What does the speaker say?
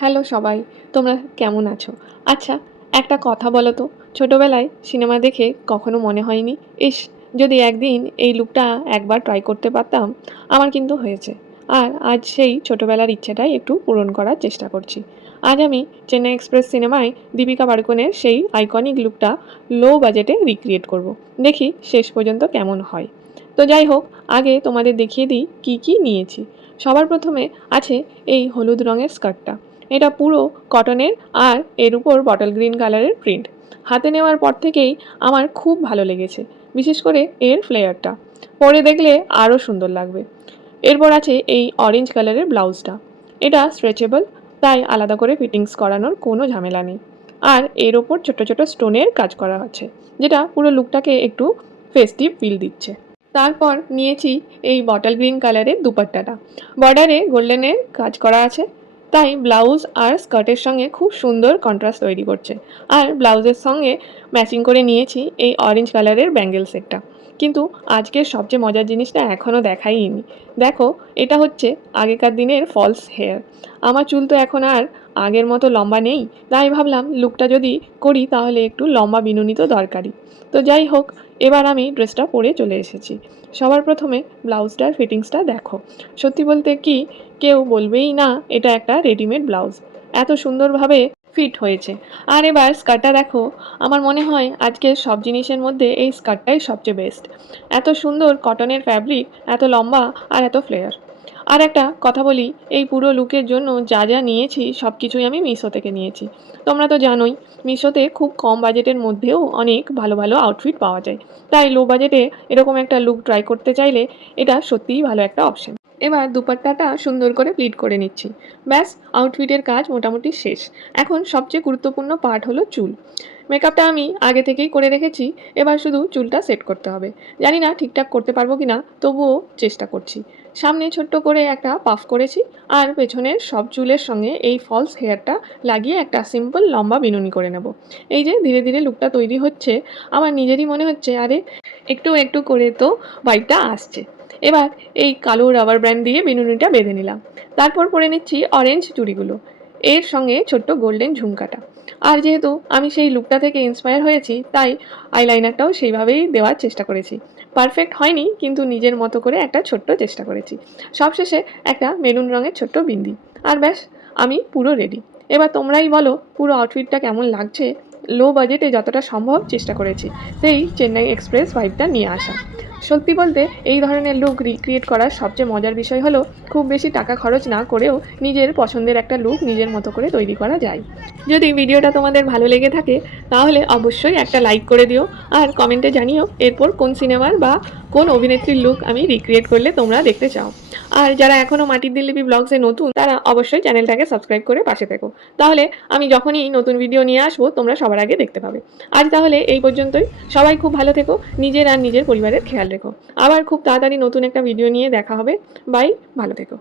Hello সবাই, তোমরা কেমন আছো? আচ্ছা, একটা কথা বলো তো, ছোটবেলায় সিনেমা দেখে কখনো মনে হয়নি, ইস! যদি একদিন এই লুকটা একবার ট্রাই করতে পারতাম? আমার কিন্তু হয়েছে। আর আজ সেই ছোটবেলার ইচ্ছেটাই একটু পূরণ করার চেষ্টা করছি। আজ আমি চেন্নাই এক্সপ্রেস সিনেমায় দীপিকা পাড়ুকোনের সেই আইকনিক লুকটা লো বাজেটে রিক্রিয়েট করব। দেখি শেষ পর্যন্ত কেমন হয়। তো যাই হোক, আগে তোমাদের দেখিয়ে দিই কী নিয়েছি। সবার প্রথমে আছে এই হলুদ রঙের স্কার্টটা। এটা পুরো কটনের আর এর উপর বটল গ্রিন কালারের প্রিন্ট। হাতে নেওয়ার পর থেকেই আমার খুব ভালো লেগেছে, বিশেষ করে এর ফ্লেয়ারটা। পরে দেখলে আরও সুন্দর লাগবে। এরপর আছে এই অরেঞ্জ কালারের ব্লাউজটা। এটা স্ট্রেচেবল, তাই আলাদা করে ফিটিংস করানোর কোনো ঝামেলা নেই। আর এর ওপর ছোটো ছোটো স্টোনের কাজ করা আছে, যেটা পুরো লুকটাকে একটু ফেস্টিভ ফিল দিচ্ছে। তারপর নিয়েছি এই বটল গ্রিন কালারের দুপাট্টাটা। বর্ডারে গোল্ডেনের কাজ করা আছে, তাই ব্লাউজ আর স্কার্টের সঙ্গে খুব সুন্দর কন্ট্রাস্ট তৈরি করছে। আর ব্লাউজের সঙ্গে ম্যাচিং করে নিয়েছি এই অরেঞ্জ কালারের ব্যাঙ্গেল সেটটা। কিন্তু আজকের সবচেয়ে মজার জিনিসটা এখনও দেখাইনি। দেখো, এটা হচ্ছে আগেকার দিনের ফলস হেয়ার। আমার চুল তো এখন আর আগের মতো লম্বা নেই, তাই ভাবলাম লুকটা যদি করি তাহলে একটু লম্বা বিনুনি তো দরকারই। তো যাই হোক, এবার আমি ড্রেসটা পরে চলে এসেছি। সবার প্রথমে ব্লাউজটার ফিটিংসটা দেখো। সত্যি বলতে কি, কেউ বলবেই না এটা একটা রেডিমেড ব্লাউজ। এত সুন্দরভাবে ফিট হয়েছে। আর এবার স্কার্টটা দেখো। আমার মনে হয় আজকের সব জিনিসের মধ্যে এই স্কার্টটাই সবচেয়ে বেস্ট। এত সুন্দর কটনের ফ্যাব্রিক, এত লম্বা আর এত ফ্লেয়ার। আর একটা কথা বলি, এই পুরো লুকের জন্য যা নিয়েছি সব কিছুই আমি মিশো থেকে নিয়েছি। তোমরা তো জানোই, মিশোতে খুব কম বাজেটের মধ্যেও অনেক ভালো ভালো আউটফিট পাওয়া যায়। তাই লো বাজেটে এরকম একটা লুক ট্রাই করতে চাইলে এটা সত্যিই ভালো একটা অপশন। এবার দুপাট্টাটা সুন্দর করে প্লিট করে নিচ্ছি। ব্যাস, আউটফিটের কাজ মোটামুটি শেষ। এখন সবচেয়ে গুরুত্বপূর্ণ পার্ট হলো চুল। মেকআপটা আমি আগে থেকেই করে রেখেছি, এবার শুধু চুলটা সেট করতে হবে। জানি না ঠিকঠাক করতে পারবো কি না, তবুও চেষ্টা করছি। সামনে ছোট্ট করে একটা পাফ করেছি, আর পেছনের সব চুলের সঙ্গে এই ফলস হেয়ারটা লাগিয়ে একটা সিম্পল লম্বা বিনুনি করে নেব। এই যে ধীরে ধীরে লুকটা তৈরি হচ্ছে, আমার নিজেরই মনে হচ্ছে আরে একটু একটু করে তো ভাইবটা আসছে। এবার এই কালো রাবার ব্যান্ড দিয়ে বিনুনিটা বেঁধে নিলাম। তারপর পরে নিচ্ছি অরেঞ্জ চুড়িগুলো, এর সঙ্গে ছোট্ট গোল্ডেন ঝুমকাটা। আর যেহেতু আমি সেই লুকটা থেকে ইন্সপায়ার হয়েছি, তাই আইলাইনারটাও সেইভাবেই দেওয়ার চেষ্টা করেছি। পারফেক্ট হয়নি, কিন্তু নিজের মতো করে একটা ছোট্ট চেষ্টা করেছি। সবশেষে একটা মেরুন রঙের ছোট্ট বিন্দি। আর ব্যাস, আমি পুরো রেডি। এবার তোমরাই বলো পুরো আউটফিটটা কেমন লাগছে। লো বাজেটে যতটা সম্ভব চেষ্টা করেছি সেই চেন্নাই এক্সপ্রেস ভাইবটা নিয়ে আসা। সত্যি বলতে এই ধরনের লুক রিক্রিয়েট করার সবচেয়ে মজার বিষয় হলো খুব বেশি টাকা খরচ না করেও নিজের পছন্দের একটা লুক নিজের মতো করে তৈরি করা যায়। যদি ভিডিওটা তোমাদের ভালো লেগে থাকে তাহলে অবশ্যই একটা লাইক করে দিও, আর কমেন্টে জানিও এরপর কোন সিনেমার বা কোন অভিনেত্রীর লুক আমি রিক্রিয়েট করলে তোমরা দেখতে চাও। আর যারা এখনও মাটির দিল্লিপি ব্লগসে নতুন, তারা অবশ্যই চ্যানেলটাকে সাবস্ক্রাইব করে পাশে থেকো। তাহলে আমি যখনই নতুন ভিডিও নিয়ে আসবো তোমরা সবার আগে দেখতে পাবে। আজ তাহলে এই পর্যন্তই। সবাই খুব ভালো থেকো, নিজের আর নিজের পরিবারের খেয়াল রেখো। আবার খুব তাড়াতাড়ি নতুন একটা ভিডিও নিয়ে দেখা হবে। বাই, ভালো থেকো।